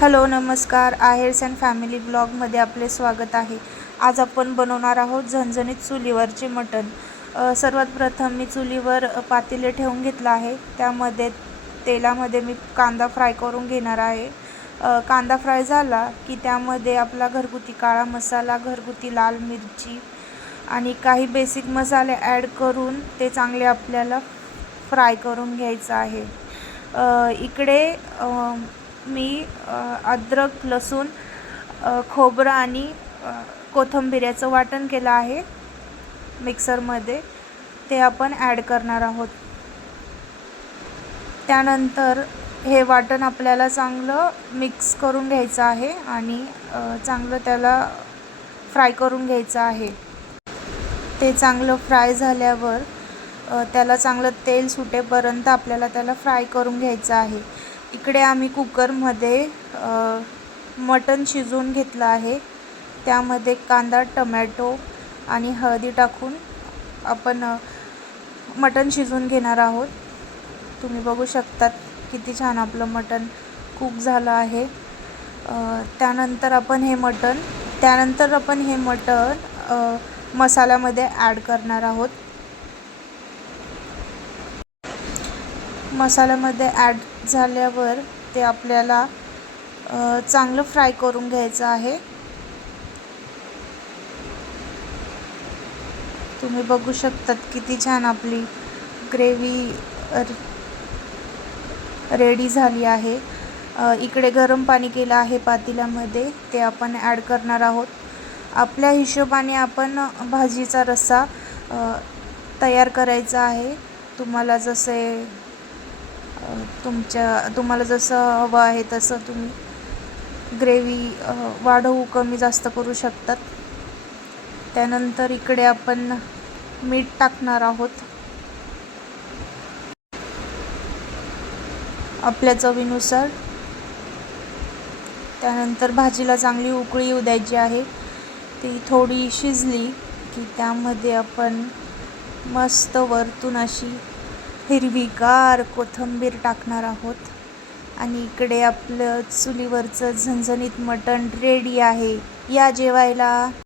Hello नमस्कार. आहेर्स and family ब्लॉगमध्ये आपले स्वागत आहे. आज आपण बनवणार आहोत झणझणीत चुलीवरचे मटण. सर्वात प्रथम मी चुलीवर पातेले ठेवून घेतलं आहे. त्यामध्ये तेलामध्ये मी कांदा फ्राय करून घेणार आहे. कांदा फ्राय झाला की त्यामध्ये आपला घरगुती काळा मसाला, घरगुती लाल मिरची आणि काही बेसिक मसाले ॲड करून ते चांगले आपल्याला फ्राय करून घ्यायचं आहे. इकडे मी अद्रक, लसूण, खोबरं आणि कोथिंबीर वाटण केलं आहे मिक्सरमध्ये. ते आपण ॲड करणार आहोत. त्यानंतर हे वाटण आपल्याला चांगलं मिक्स करून घ्यायचं आहे आणि चांगलं त्याला फ्राय करून घ्यायचं आहे. ते चांगलं फ्राय झाल्यावर त्याला चांगलं तेल सुटेपर्यंत आपल्याला त्याला फ्राय करून घ्यायचं आहे. इकडे आम्ही कुकरमध्ये मटण शिजवून घेतलं आहे. त्यामध्ये कांदा, टमॅटो आणि हळदी टाकून आपण मटण शिजवून घेणार आहोत. तुम्ही बघू शकतात किती छान आपलं मटण कुक झालं आहे. त्यानंतर आपण हे मटण मसाल्यामध्ये ॲड करणार आहोत. मसाल्यामध्ये ॲड झाल्यावर ते आपल्याला चांगलं फ्राय करून घ्यायचं आहे. तुम्ही बघू शकतात किती छान आपली ग्रेव्ही रेडी झाली आहे. इकडे गरम पाणी केलं आहे पातेल्यामध्ये, ते आपण ॲड करणार आहोत. आपल्या हिशोबाने आपण भाजीचा रस्सा तयार करायचा आहे. तुम्हाला जसं हवं आहे तसं तुम्ही ग्रेव्ही वाढवू कमी जास्त करू शकतात. त्यानंतर इकडे आपण मीठ टाकणार आहोत आपल्या चवीनुसार. त्यानंतर भाजीला चांगली उकळी येऊ द्यायची आहे. ती थोडी शिजली की त्यामध्ये आपण मस्त वरतून अशी हिरवीगार कोथिंबीर टाकणार आहोत. आणि इकडे आपलं चुलीवरचं झणझणीत मटण रेडी आहे. या जेवायला.